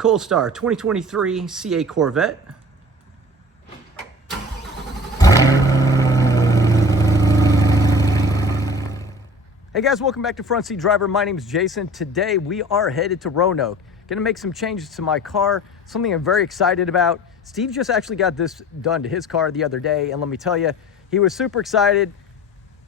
Cold Star 2023 CA Corvette. Hey guys, welcome back to Front Seat Driver. My name is Jason. Today we are headed to Roanoke. Gonna make some changes to my car, something I'm very excited about. Steve just actually got this done to his car the other day, and let me tell you, he was super excited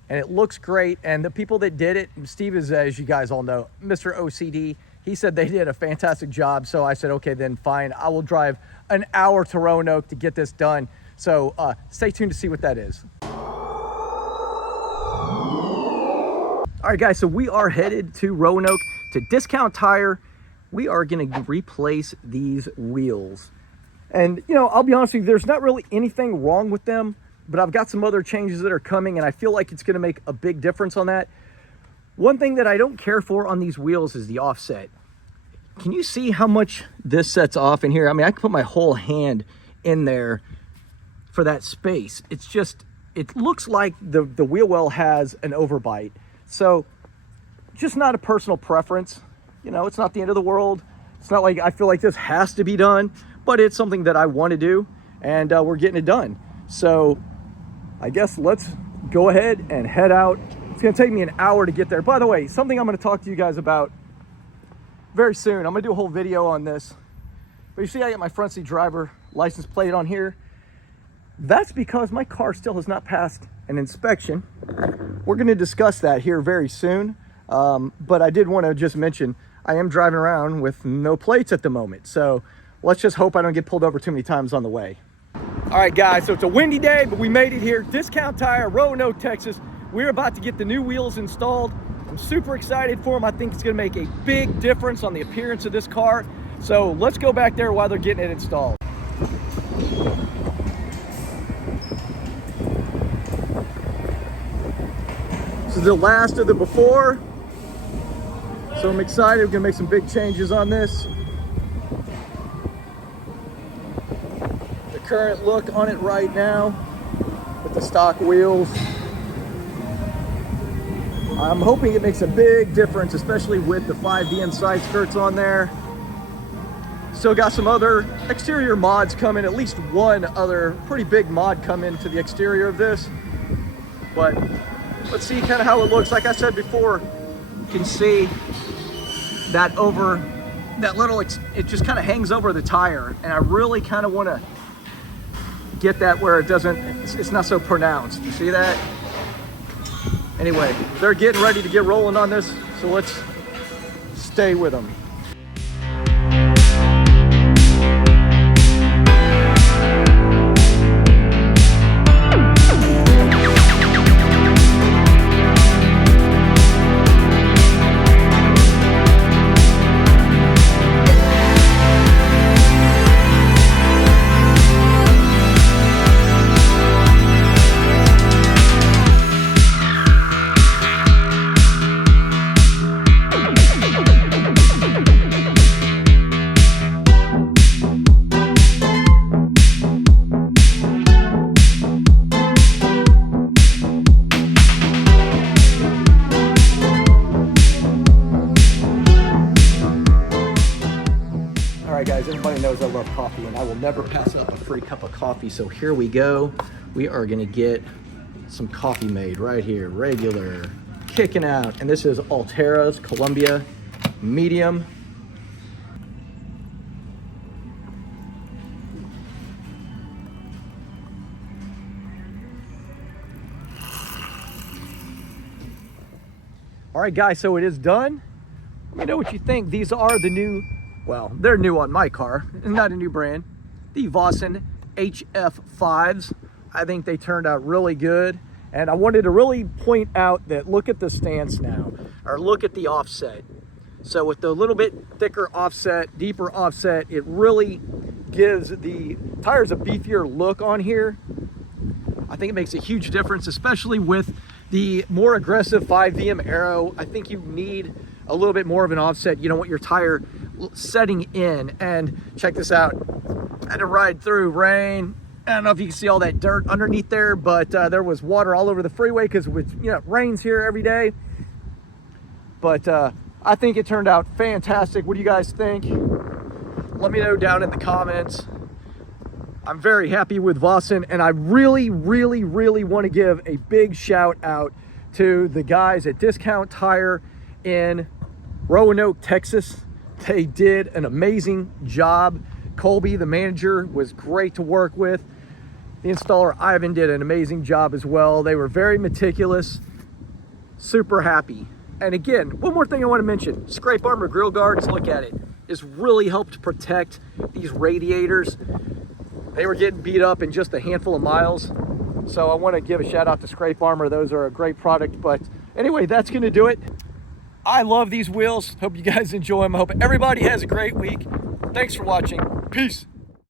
and it looks great. And the people that did it, Steve is, as you guys all know, Mr. OCD. He said they did a fantastic job. So I said, okay, then fine. I will drive an hour to Roanoke to get this done. So stay tuned to see what that is. All right, guys, so we are headed to Roanoke to Discount Tire. We are gonna replace these wheels. And, you know, I'll be honest with you, there's not really anything wrong with them, but I've got some other changes that are coming, and I feel like it's gonna make a big difference on that. One thing that I don't care for on these wheels is the offset. Can you see how much this sets off in here? I mean, I can put my whole hand in there for that space. It's just, it looks like the wheel well has an overbite. So, just not a personal preference. You know, it's not the end of the world. It's not like I feel like this has to be done, but it's something that I want to do, and we're getting it done. So, I guess let's go ahead and head out. It's gonna take me an hour to get there. By the way, something I'm gonna talk to you guys about very soon. I'm gonna do a whole video on this. But you see I got my front seat driver license plate on here. That's because my car still has not passed an inspection. We're gonna discuss that here very soon. But I did wanna just mention, I am driving around with no plates at the moment. So let's just hope I don't get pulled over too many times on the way. All right, guys, so it's a windy day, but we made it here. Discount Tire, Roanoke, Texas. We're about to get the new wheels installed. I'm super excited for them. I think it's gonna make a big difference on the appearance of this car. So let's go back there while they're getting it installed. This is the last of the before. So I'm excited. We're gonna make some big changes on this. The current look on it right now with the stock wheels. I'm hoping it makes a big difference, especially with the 5VM side skirts on there. Still got some other exterior mods coming, at least one other pretty big mod coming to the exterior of this. But let's see kind of how it looks. Like I said before, you can see that over that little, it just kind of hangs over the tire. And I really kind of want to get that where it doesn't, it's not so pronounced. You see that? Anyway, they're getting ready to get rolling on this, so let's stay with them. Guys, everybody knows I love coffee and I will never pass up a free cup of coffee. So here we go. We are gonna get some coffee made right here, regular, kicking out. And this is Altera's Columbia medium. All right, guys, so it is done. Let me know what you think. These are the new, well, they're new on my car. It's not a new brand. The Vossen HF5s. I think they turned out really good. And I wanted to really point out that look at the stance now, or look at the offset. So with the little bit thicker offset, deeper offset, it really gives the tires a beefier look on here. I think it makes a huge difference, especially with the more aggressive 5VM aero. I think you need a little bit more of an offset. You don't want your tire setting in. And check this out. I had to ride through rain. I don't know if you can see all that dirt underneath there, but there was water all over the freeway because it rains here every day. But I think it turned out fantastic. What do you guys think? let me know down in the comments. I'm very happy with Vossen, and I really want to give a big shout out to the guys at Discount Tire in Roanoke, Texas. They did an amazing job. Kolby, the manager, was great to work with. The installer, Ivan, did an amazing job as well. They were very meticulous, super happy. And again, one more thing I want to mention, scrape armor grill guards, look at it. It's really helped protect these radiators. They were getting beat up in just a handful of miles. So I want to give a shout out to Scrape Armor. Those are a great product. But anyway, that's going to do it. I love these wheels. Hope you guys enjoy them. I hope everybody has a great week. Thanks for watching. Peace.